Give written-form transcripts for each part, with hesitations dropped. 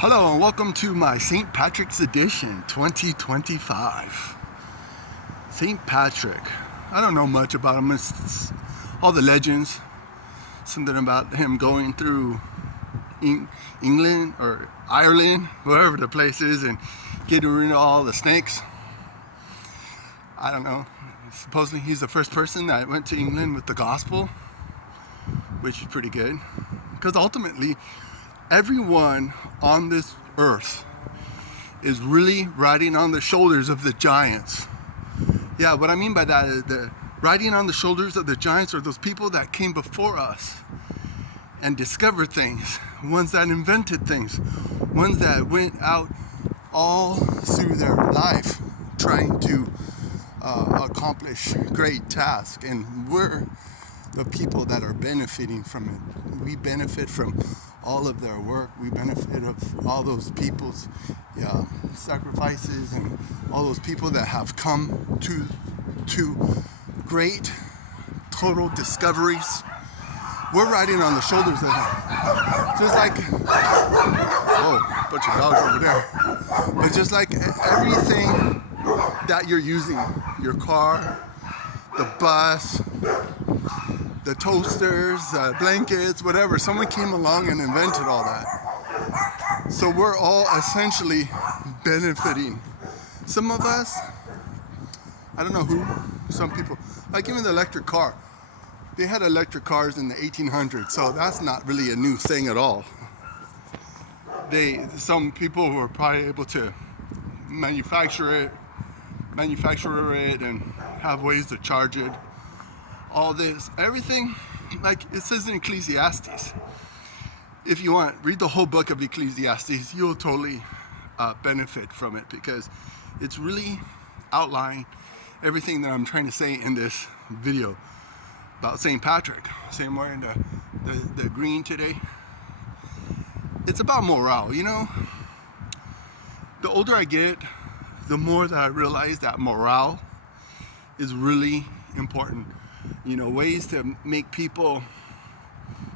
Hello and welcome to my St. Patrick's Edition 2025. St. Patrick. I don't know much about him. It's all the legends. Something about him going through England or Ireland, wherever the place is, and getting rid of all the snakes. I don't know. Supposedly he's the first person that went to England with the gospel, which is pretty good. Because ultimately, everyone on this earth is really riding on the shoulders of the giants. Yeah, what I mean by that is the riding on the shoulders of the giants are those people that came before us and discovered things, ones that invented things, ones that went out all through their life trying to accomplish great tasks, and we're the people that are benefiting from it. We benefit from all of their work. We benefit of all those people's sacrifices and all those people that have come to great total discoveries. We're riding on the shoulders of them. Just like, oh, bunch of dogs over there. But just like everything that you're using, your car, the bus, the toasters, blankets, whatever. Someone came along and invented all that. So we're all essentially benefiting. Some of us, I don't know who, some people, like even the electric car. They had electric cars in the 1800s, so that's not really a new thing at all. Some people were probably able to manufacture it and have ways to charge it. All this, everything, like it says in Ecclesiastes. If you want, read the whole book of Ecclesiastes. You'll totally benefit from it because it's really outlining everything that I'm trying to say in this video about St. Patrick. Same wearing the green today. It's about morale, you know. The older I get, the more that I realize that morale is really important. You know, ways to make people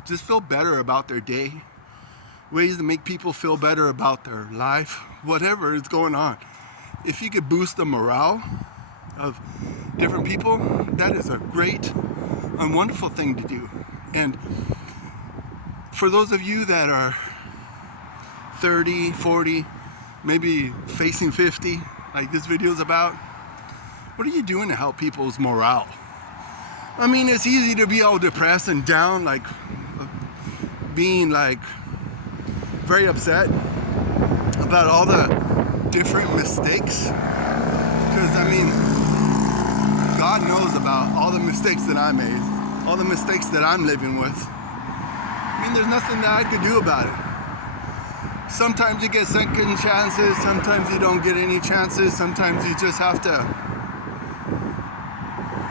just feel better about their day, ways to make people feel better about their life, whatever is going on. If you could boost the morale of different people, that is a great and wonderful thing to do. And for those of you that are 30, 40, maybe facing 50, like this video is about, what are you doing to help people's morale? I mean, it's easy to be all depressed and down, like being like very upset about all the different mistakes. Because I mean, God knows about all the mistakes that I made, all the mistakes that I'm living with. I mean, there's nothing that I could do about it. Sometimes you get second chances, sometimes you don't get any chances, sometimes you just have to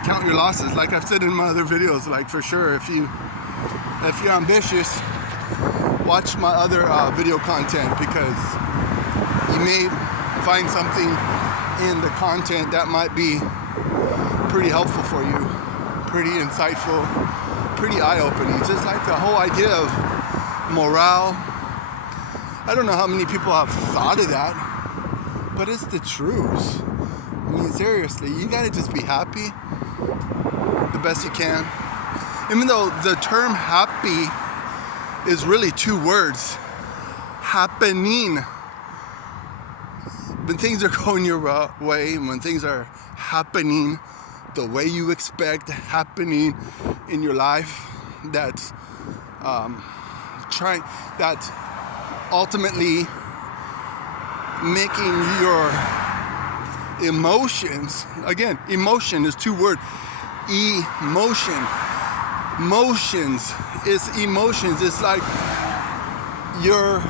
count your losses. Like I've said in my other videos, like for sure, if you're ambitious, watch my other video content, because you may find something in the content that might be pretty helpful for you, pretty insightful, pretty eye-opening. Just like the whole idea of morale. I don't know how many people have thought of that, but it's the truth. I mean, seriously, you gotta just be happy the best you can. Even though the term happy is really two words. Happening. When things are going your way, when things are happening the way you expect, happening in your life, that's ultimately making your emotions, again, emotion is two words. Emotion. Motions is emotions. It's like you're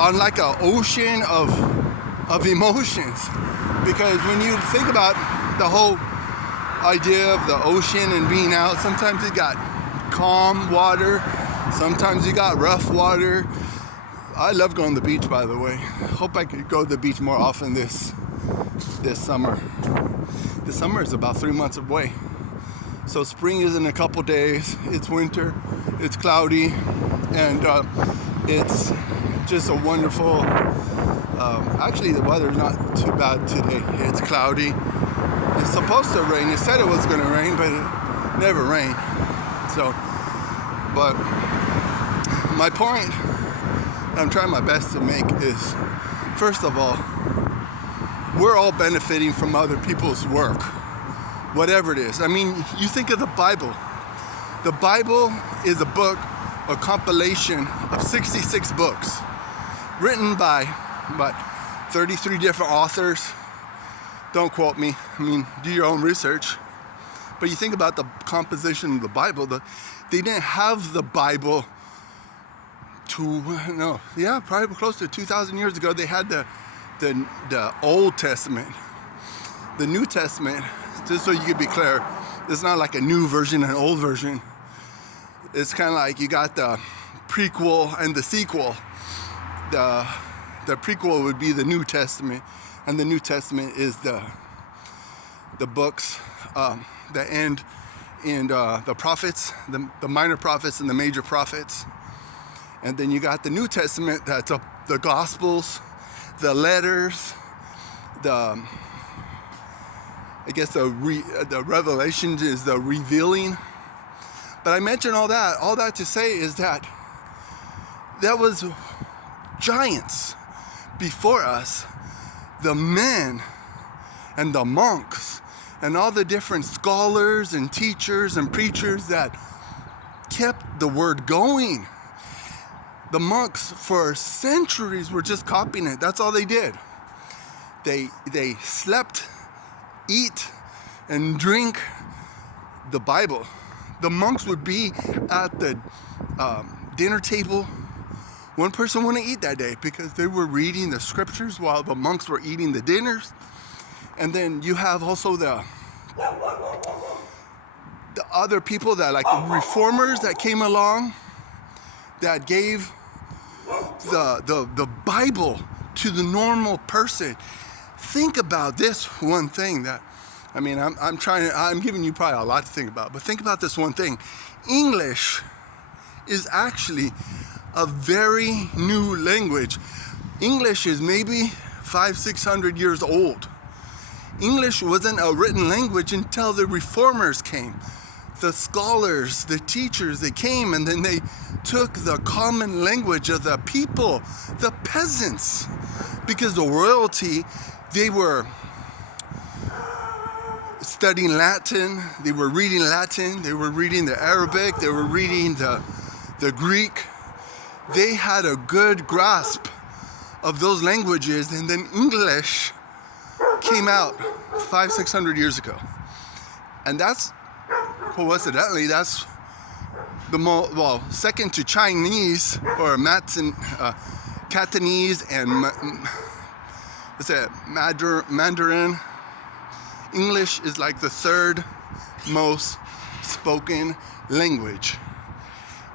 on like an ocean of emotions. Because when you think about the whole idea of the ocean and being out, sometimes you got calm water, sometimes you got rough water. I love going to the beach, by the way. Hope I could go to the beach more often this summer. The summer is about 3 months away. So spring is in a couple days. It's winter. It's cloudy. and it's just a wonderful. Actually, the weather's not too bad today. It's cloudy. It's supposed to rain. It said it was going to rain, but it never rained. So, but my point I'm trying my best to make is, first of all, we're all benefiting from other people's work, whatever it is. I mean, you think of the Bible. The Bible is a book, a compilation of 66 books written by 33 different authors. Don't quote me. I mean, do your own research. But you think about the composition of the Bible. They didn't have the Bible probably close to 2,000 years ago. They had the Old Testament. The New Testament, just so you could be clear, it's not like a new version and an old version. It's kind of like you got the prequel and the sequel. The prequel would be the New Testament, and the New Testament is the books that end in the prophets, the minor prophets and the major prophets. And then you got the New Testament, that's the Gospels, the letters, the Revelations is the revealing. But I mention all that to say is that there was giants before us, the men and the monks and all the different scholars and teachers and preachers that kept the word going. The monks for centuries were just copying it. That's all they did. They slept, eat, and drink the Bible. The monks would be at the dinner table. One person wouldn't eat that day because they were reading the scriptures while the monks were eating the dinners. And then you have also the other people that, like the reformers that came along, that gave the Bible to the normal person. Think about this one thing that, I mean, I'm giving you probably a lot to think about, but think about this one thing. English is actually a very new language. English is maybe 500-600 years old. English wasn't a written language until the reformers came. The scholars, the teachers, they came and then they took the common language of the people, the peasants, because the royalty, they were studying Latin, they were reading Latin, they were reading the Arabic, they were reading the Greek. They had a good grasp of those languages, and then English came out 500-600 years ago. And that's, coincidentally, that's the second to Chinese or Cantonese and Mandarin. English is like the third most spoken language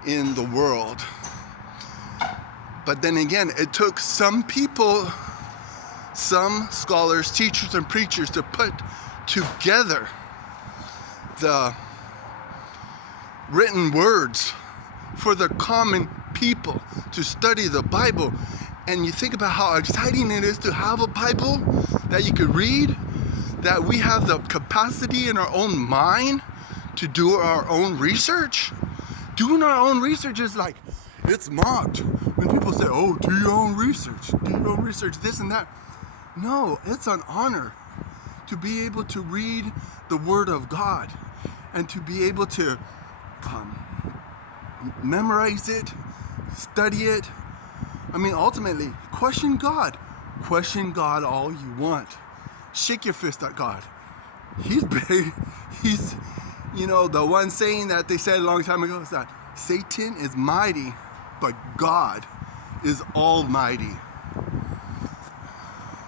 in the world. But then again, it took some people, some scholars, teachers, and preachers to put together the written words for the common people to study the Bible. And you think about how exciting it is to have a Bible that you could read, that we have the capacity in our own mind to do our own research. Doing our own research is like, it's mocked when people say, oh, do your own research, this and that. No, it's an honor to be able to read the Word of God and to be able to memorize it, study it. I mean, ultimately, question God. Question God all you want. Shake your fist at God. He's big. He's, the one saying that they said a long time ago is that Satan is mighty, but God is almighty.